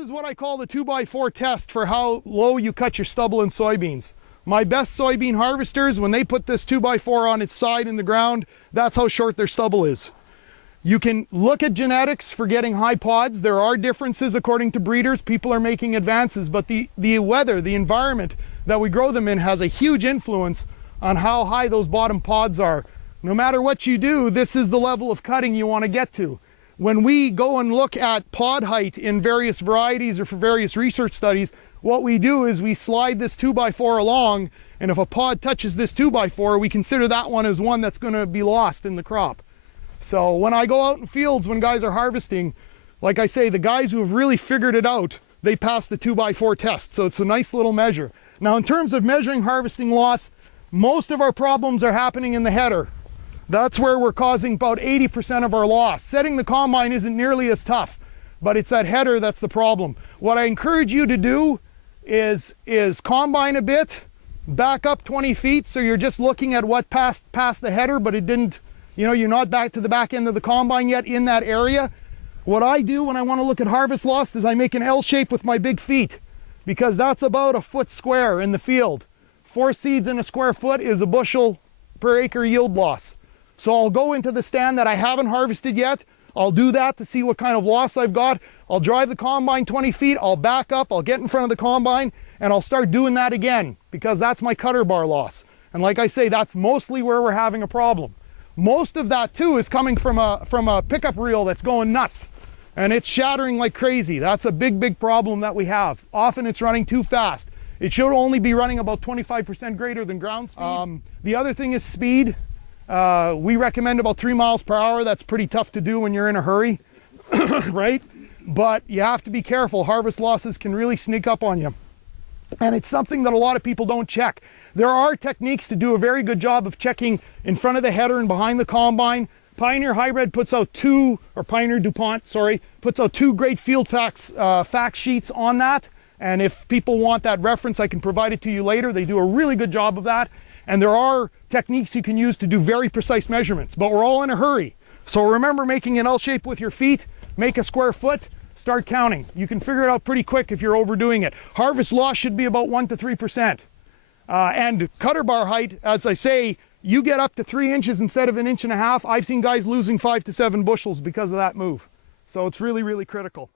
is what I call the 2x4 test for how low you cut your stubble in soybeans. My best soybean harvesters, when they put this 2x4 on its side in the ground, that's how short their stubble is. You can look at genetics for getting high pods. There are differences according to breeders. People are making advances, but the weather, the environment that we grow them in has a huge influence on how high those bottom pods are. No matter what you do, this is the level of cutting you want to get to. When we go and look at pod height in various varieties or for various research studies, what we do is we slide this 2x4 along, and if a pod touches this 2x4, we consider that one as one that's going to be lost in the crop. So when I go out in fields when guys are harvesting, like I say, the guys who have really figured it out, they pass the 2x4 test. So it's a nice little measure. Now in terms of measuring harvesting loss, most of our problems are happening in the header. That's where we're causing about 80% of our loss. Setting the combine isn't nearly as tough, but it's that header that's the problem. What I encourage you to do is combine a bit, back up 20 feet so you're just looking at what passed the header, but it didn't, you know, you're not back to the back end of the combine yet in that area. What I do when I want to look at harvest loss is I make an L shape with my big feet, because that's about a foot square in the field. 4 seeds in a square foot is a bushel per acre yield loss. So I'll go into the stand that I haven't harvested yet. I'll do that to see what kind of loss I've got. I'll drive the combine 20 feet, I'll back up, I'll get in front of the combine, and I'll start doing that again, because that's my cutter bar loss. And like I say, that's mostly where we're having a problem. Most of that too is coming from a pickup reel that's going nuts, and it's shattering like crazy. That's a big problem that we have. Often it's running too fast. It should only be running about 25% greater than ground speed. The other thing is speed. We recommend about 3 miles per hour. That's pretty tough to do when you're in a hurry, right? But you have to be careful. Harvest losses can really sneak up on you. And it's something that a lot of people don't check. There are techniques to do a very good job of checking in front of the header and behind the combine. Pioneer Hybrid puts out Pioneer DuPont, sorry, puts out 2 great field fact sheets on that. And if people want that reference, I can provide it to you later. They do a really good job of that. And there are techniques you can use to do very precise measurements, but we're all in a hurry. So remember making an L shape with your feet, make a square foot, start counting. You can figure it out pretty quick if you're overdoing it. Harvest loss should be about 1 to 3%. And cutter bar height, as I say, you get up to 3 inches instead of 1.5 inches. I've seen guys losing 5 to 7 bushels because of that move. So it's really critical.